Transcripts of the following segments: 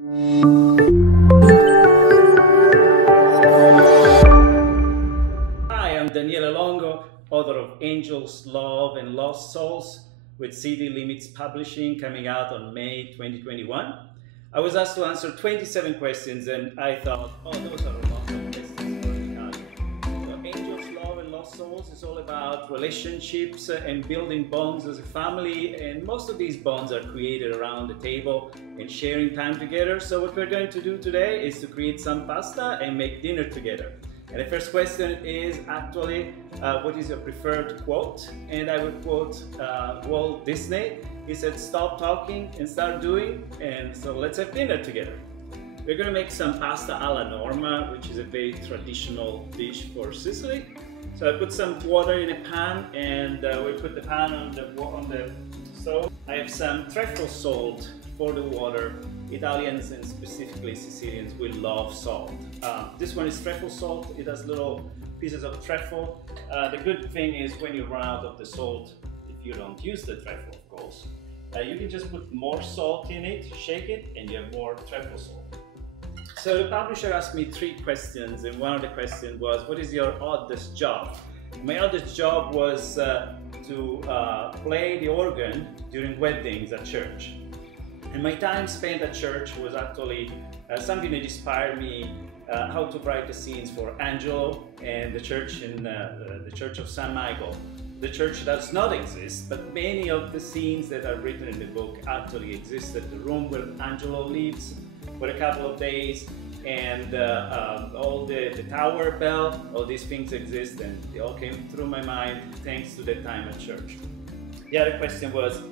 Hi, I'm Daniele Longo, author of Angels, Love and Lost Souls with City Limits Publishing, coming out on May 2021. I was asked to answer 27 questions and I thought, oh, those are a lot of questions for Italian. So Angels, Love and Lost Souls is all about relationships and building bonds as a family, and most of these bonds are created around the table and sharing time together. So what we're going to do today is to create some pasta and make dinner together. And the first question is actually, what is your preferred quote? And I would quote Walt Disney. He said, stop talking and start doing, and so let's have dinner together. We're going to make some pasta alla norma, which is a very traditional dish for Sicily. So I put some water in a pan, and we put the pan on the stove. I have some truffle salt for the water. Italians and specifically Sicilians will love salt. This one is truffle salt. It has little pieces of truffle. The good thing is when you run out of the salt, if you don't use the truffle, of course, you can just put more salt in it, shake it, and you have more truffle salt. So the publisher asked me 3 questions, and one of the questions was, what is your oddest job? My oddest job was to play the organ during weddings at church. And my time spent at church was actually something that inspired me how to write the scenes for Angelo and the church in the Church of San Michael. The church does not exist, but many of the scenes that are written in the book actually existed. The room where Angelo lives for a couple of days, and all the tower bell, all these things exist, and they all came through my mind thanks to the time at church. The other question was,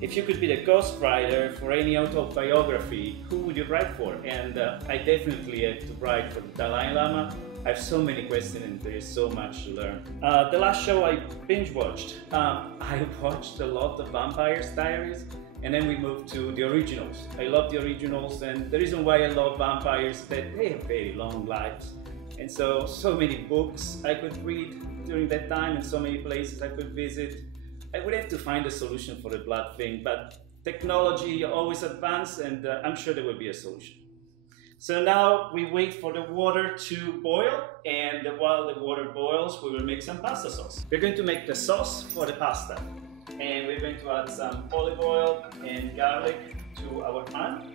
if you could be the ghostwriter for any autobiography, who would you write for? And I definitely had to write for the Dalai Lama. I have so many questions and there is so much to learn. The last show I binge watched. I watched a lot of Vampire Diaries, and then we moved to the originals. I love the originals, and the reason why I love vampires is that they have very long lives. And so many books I could read during that time, and so many places I could visit. I would have to find a solution for the blood thing, but technology always advances, and I'm sure there will be a solution. So now we wait for the water to boil, and while the water boils, we will make some pasta sauce. We're going to make the sauce for the pasta, and we're going to add some olive oil and garlic to our pan.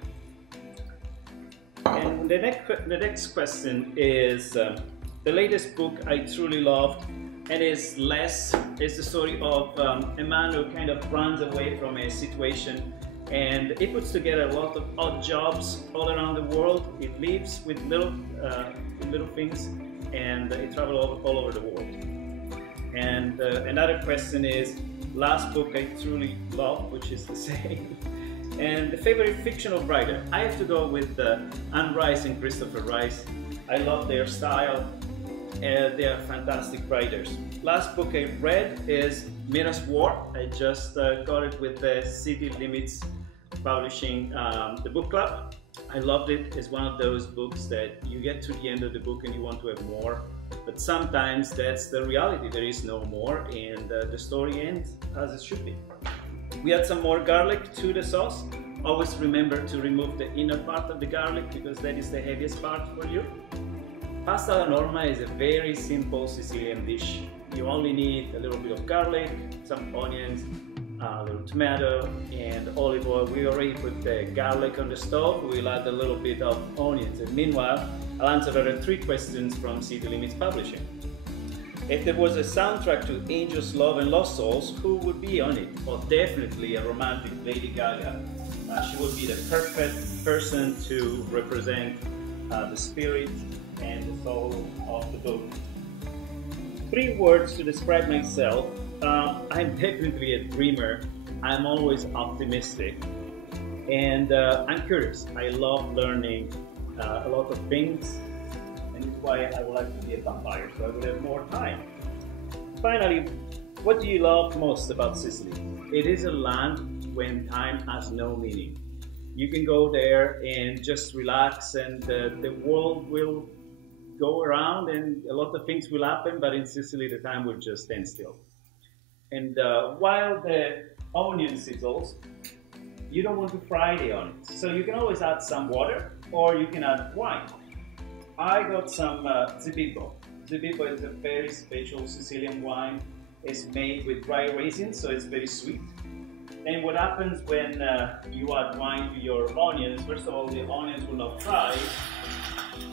And the next question is the latest book I truly loved, and is Less. It's the story of a man who kind of runs away from a situation, and he puts together a lot of odd jobs all around the world. He lives with little things, and he travels all over the world. And another question is, last book I truly loved, which is the same. And the favorite fictional writer, I have to go with Anne Rice and Christopher Rice. I love their style. They are fantastic writers. Last book I read is Mira's War. I just got it with the City Limits Publishing, the book club. I loved it. It's one of those books that you get to the end of the book and you want to have more, but sometimes that's the reality. There is no more, and the story ends as it should be. We add some more garlic to the sauce. Always remember to remove the inner part of the garlic, because that is the heaviest part for you. Pasta alla norma is a very simple Sicilian dish. You only need a little bit of garlic, some onions, a little tomato, and olive oil. We already put the garlic on the stove. We'll add a little bit of onions. And meanwhile, I'll answer other 3 questions from City Limits Publishing. If there was a soundtrack to Angels, Love and Lost Souls, who would be on it? Well, definitely a romantic Lady Gaga. She would be the perfect person to represent the spirit and the soul of the book. 3 words to describe myself. I'm definitely a dreamer. I'm always optimistic, and I'm curious. I love learning a lot of things, and it's why I would like to be a vampire, so I would have more time. Finally, what do you love most about Sicily? It is a land when time has no meaning. You can go there and just relax, and the world will go around and a lot of things will happen, but in Sicily the time will just stand still. And while the onion sizzles, you don't want to fry the onions. So you can always add some water or you can add wine. I got some Zibibbo. Zibibbo is a very special Sicilian wine. It's made with dry raisins, so it's very sweet. And what happens when you add wine to your onions, first of all, the onions will not fry,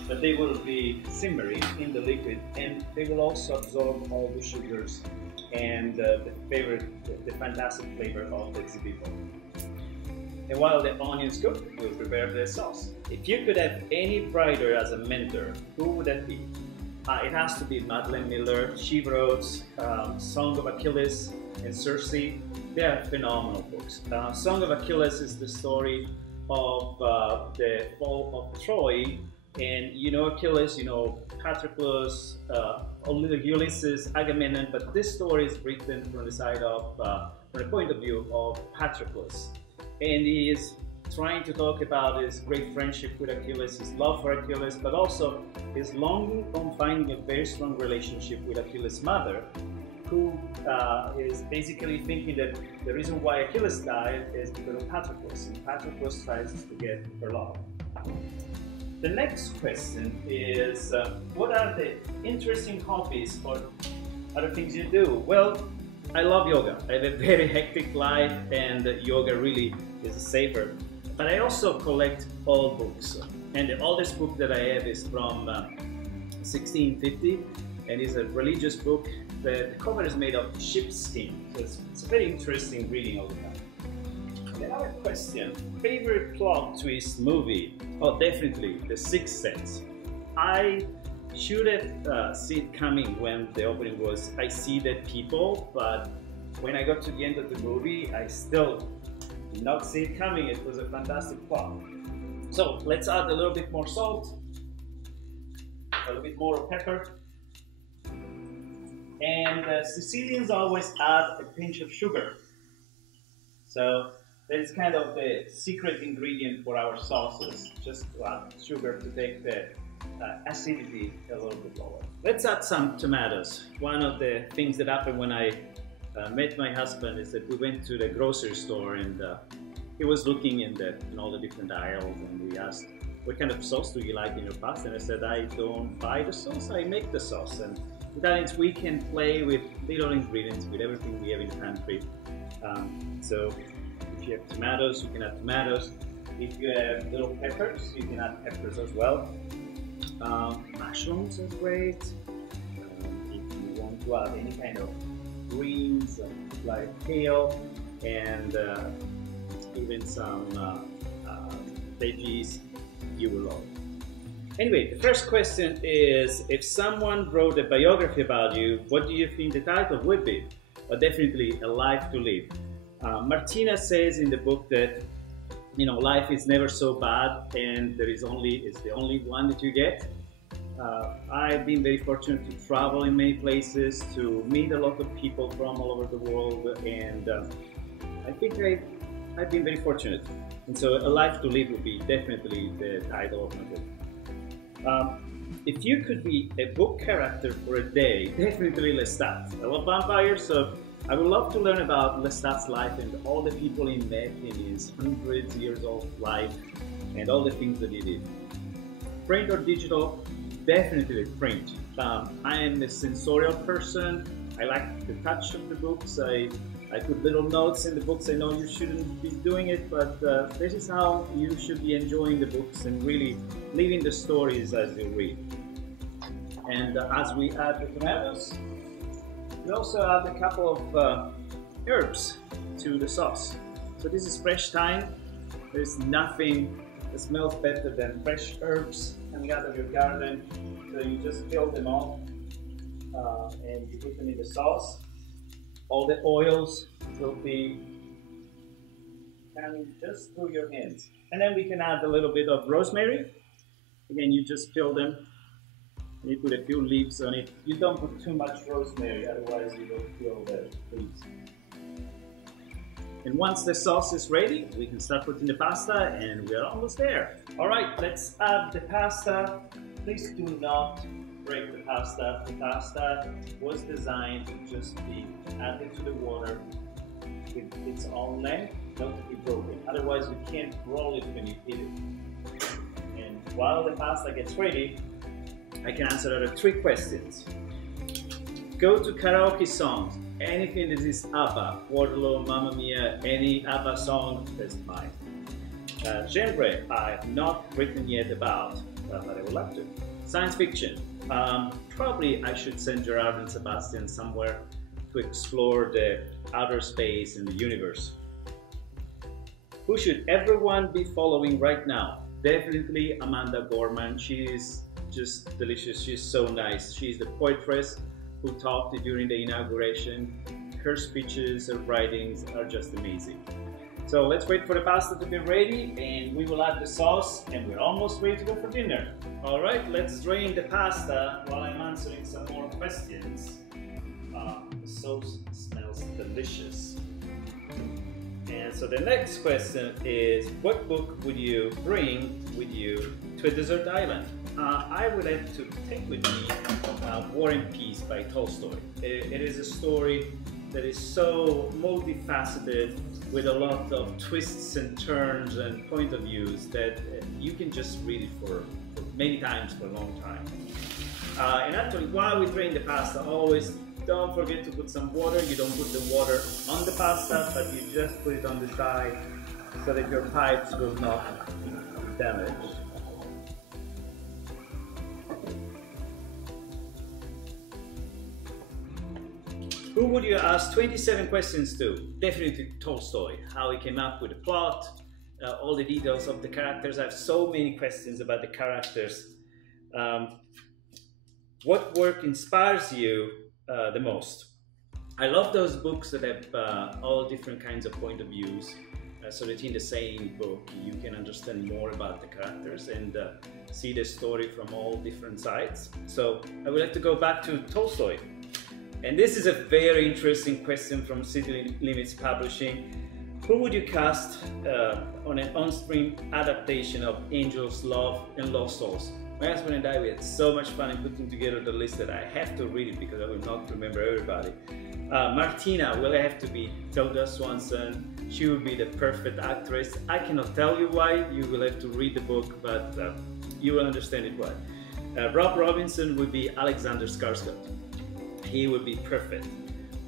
but they will be simmering in the liquid, and they will also absorb all the sugars and the fantastic flavor of the Zibibbo. And while the onions cook, we'll prepare the sauce. If you could have any writer as a mentor, who would that be? It has to be Madeline Miller. She wrote Song of Achilles and Circe. They are phenomenal books. Song of Achilles is the story of the fall of Troy. And you know Achilles, you know Patroclus, Ulysses, Agamemnon, but this story is written from the side of, from the point of view of Patroclus. And he is trying to talk about his great friendship with Achilles, his love for Achilles, but also his longing on finding a very strong relationship with Achilles' mother, who is basically thinking that the reason why Achilles died is because of Patroclus, and Patroclus tries to get her love. The next question is, what are the interesting hobbies or other things you do? Well, I love yoga. I have a very hectic life and yoga really is a saver. But I also collect old books. And the oldest book that I have is from 1650 and is a religious book. The cover is made of sheepskin. So it's a very interesting reading all the time. Another question, favorite plot twist movie? Oh, definitely, The Sixth Sense. I should have seen it coming when the opening was I See Dead People, but when I got to the end of the movie, I still did not see it coming. It was a fantastic plot. So let's add a little bit more salt, a little bit more pepper, and Sicilians always add a pinch of sugar. So that is kind of the secret ingredient for our sauces, just to add sugar to take the acidity a little bit lower. Let's add some tomatoes. One of the things that happened when I met my husband is that we went to the grocery store and he was looking in all the different aisles, and we asked, what kind of sauce do you like in your pasta? And I said, I don't buy the sauce, I make the sauce. And that we can play with little ingredients, with everything we have in the pantry. So if you have tomatoes, you can add tomatoes. If you have little peppers, you can add peppers as well. Mushrooms are great. If you want to add any kind of greens like kale and even some veggies, you will love. Anyway, the first question is, if someone wrote a biography about you, what do you think the title would be? Definitely A Life to Live. Martina says in the book that life is never so bad, and it's the only one that you get. I've been very fortunate to travel in many places, to meet a lot of people from all over the world, and I think I've been very fortunate. And so A Life to Live would be definitely the title of my book. If you could be a book character for a day, definitely Lestat. I love vampires, so I would love to learn about Lestat's life and all the people he met in his hundreds years old life and all the things that he did. Print or digital? Definitely print. I am a sensorial person. I like the touch of the books. I put little notes in the books. I know you shouldn't be doing it, but this is how you should be enjoying the books and really living the stories as you read. And as we add the tomatoes, we also add a couple of herbs to the sauce. So this is fresh thyme. There's nothing that smells better than fresh herbs coming out of your garden. So you just peel them off and you put them in the sauce. All the oils will be coming just through your hands. And then we can add a little bit of rosemary. Again, you just peel them. You put a few leaves on it. You don't put too much rosemary, otherwise you will feel the leaves. And once the sauce is ready, we can start putting the pasta, and we're almost there. All right, let's add the pasta. Please do not break the pasta. The pasta was designed to just be added to the water with its own length. not to be broken. Otherwise, you can't roll it when you hit it. And while the pasta gets ready, I can answer other 3 questions. Go to karaoke songs. Anything that is ABBA, Waterloo, Mamma Mia, any ABBA song, that's fine. Genre, I have not written yet about, but I would like to. Science fiction. Probably I should send Gerard and Sebastian somewhere to explore the outer space and the universe. Who should everyone be following right now? Definitely Amanda Gorman. She is just delicious. She's so nice. She's the poetress who talked during the inauguration. Her speeches, her writings are just amazing. So let's wait for the pasta to be ready and we will add the sauce and we're almost ready to go for dinner. All right, let's drain the pasta while I'm answering some more questions. The sauce smells delicious. And so the next question is, what book would you bring with you to a desert island? I would have to take with me War and Peace by Tolstoy. It is a story that is so multifaceted with a lot of twists and turns and point of views that you can just read it for many times for a long time. And actually, while we drain the pasta, always don't forget to put some water. You don't put the water on the pasta, but you just put it on the side so that your pipes will not be damaged. Who would you ask 27 questions to? Definitely Tolstoy. How he came up with the plot, all the details of the characters. I have so many questions about the characters. What work inspires you the most? I love those books that have all different kinds of point of views, so that in the same book you can understand more about the characters and see the story from all different sides. So I would like to go back to Tolstoy. And this is a very interesting question from City Limits Publishing. Who would you cast on an on-screen adaptation of Angels, Love, and Lost Souls? My husband and I, we had so much fun in putting together the list that I have to read it because I will not remember everybody. Martina will have to be Tilda Swanson. She will be the perfect actress. I cannot tell you why. You will have to read the book, but you will understand it why. Rob Robinson would be Alexander Skarsgård. He would be perfect.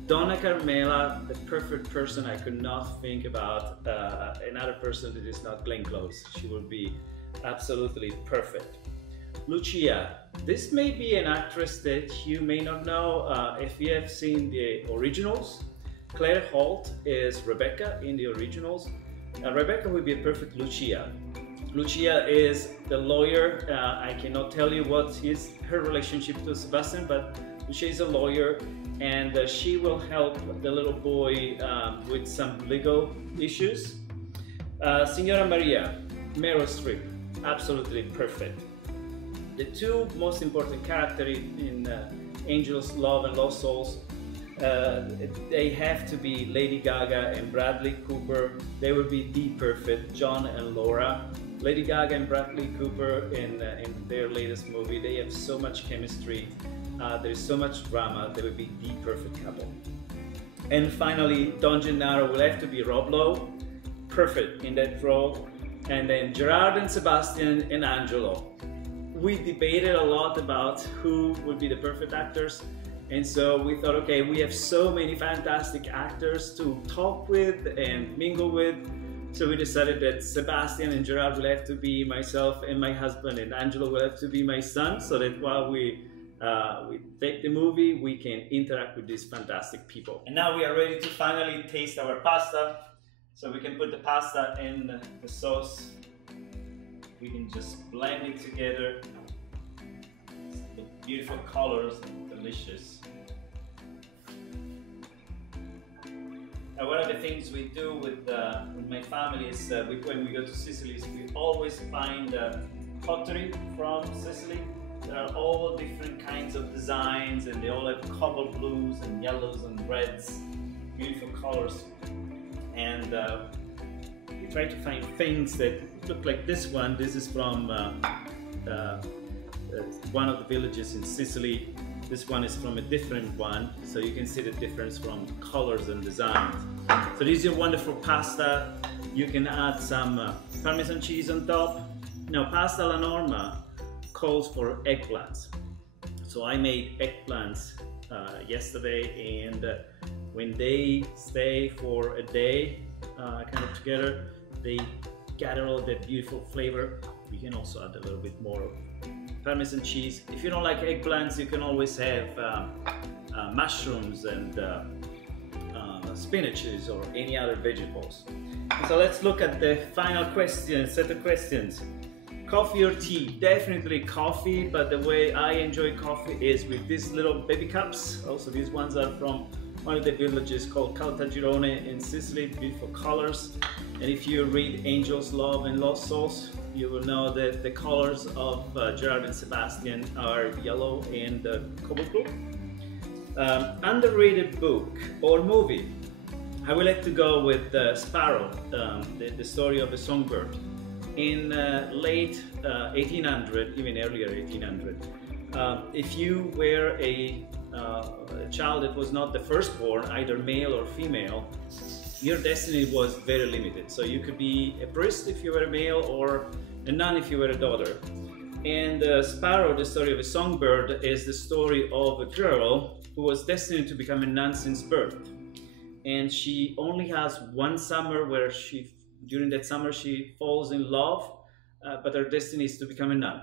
Donna Carmela, the perfect person. I could not think about another person that is not Glenn Close. She would be absolutely perfect. Lucia, this may be an actress that you may not know if you have seen the originals. Claire Holt is Rebecca in the originals. Rebecca would be a perfect Lucia. Lucia is the lawyer. I cannot tell you what is her relationship to Sebastian, but Lucia is a lawyer and she will help the little boy with some legal issues. Signora Maria, Meryl Streep, absolutely perfect. The 2 most important characters in Angels, Love, and Lost Souls, they have to be Lady Gaga and Bradley Cooper. They would be the perfect John and Laura. Lady Gaga and Bradley Cooper in their latest movie, they have so much chemistry. There's so much drama. They would be the perfect couple. And finally, Don Gennaro will have to be Rob Lowe, perfect in that role. And then Gerard and Sebastian and Angelo. We debated a lot about who would be the perfect actors. And so we thought, okay, we have so many fantastic actors to talk with and mingle with. So we decided that Sebastian and Gerard will have to be myself and my husband, and Angelo will have to be my son, so that while we take the movie, we can interact with these fantastic people. And now we are ready to finally taste our pasta. So we can put the pasta in the sauce. We can just blend it together. The beautiful colors, delicious. Now, one of the things we do with my family is when we go to Sicily, is we always find pottery from Sicily. There are all different kinds of designs and they all have cobalt blues and yellows and reds, beautiful colors. And we try to find things that look like this one. This is from one of the villages in Sicily. This one is from a different one, so you can see the difference from colors and designs. So So this is a wonderful pasta. You can add some Parmesan cheese on top. Now, pasta alla norma calls for eggplants. So I made eggplants yesterday, and when they stay for a day kind of together, they gather all that beautiful flavor. You can also add a little bit more Parmesan cheese. If you don't like eggplants, you can always have mushrooms and spinaches or any other vegetables. So let's look at the final question, set of questions. Coffee or tea? Definitely coffee, but the way I enjoy coffee is with these little baby cups. Also, these ones are from one of the villages called Caltagirone in Sicily, beautiful colors. And if you read Angels, Love and Lost Souls, you will know that the colors of Gerard and Sebastian are yellow and cobalt blue. Underrated book or movie? I would like to go with Sparrow, the story of a songbird. In late 1800, even earlier 1800, if you were a child that was not the firstborn, either male or female, your destiny was very limited. So you could be a priest if you were a male, or a nun if you were a daughter. And Sparrow, the story of a songbird, is the story of a girl who was destined to become a nun since birth. And she only has one summer where during that summer she falls in love, but her destiny is to become a nun.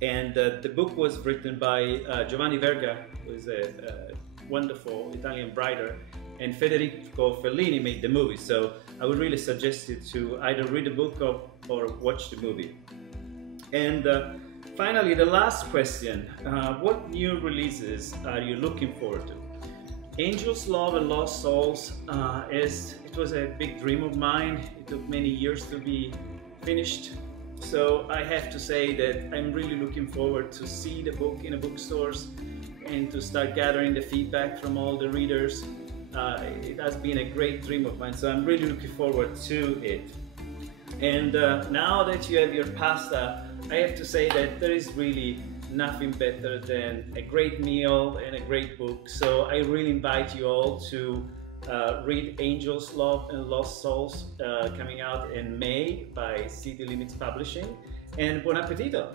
And the book was written by Giovanni Verga, who is a wonderful Italian writer, and Federico Fellini made the movie. So I would really suggest you to either read the book or watch the movie. And finally, the last question, what new releases are you looking forward to? Angels, Love and Lost Souls, it was a big dream of mine. It took many years to be finished. So I have to say that I'm really looking forward to see the book in the bookstores and to start gathering the feedback from all the readers. It has been a great dream of mine, so I'm really looking forward to it. And now that you have your pasta, I have to say that there is really nothing better than a great meal and a great book. So I really invite you all to read Angels, Love and Lost Souls, coming out in May by City Limits Publishing. And buon appetito!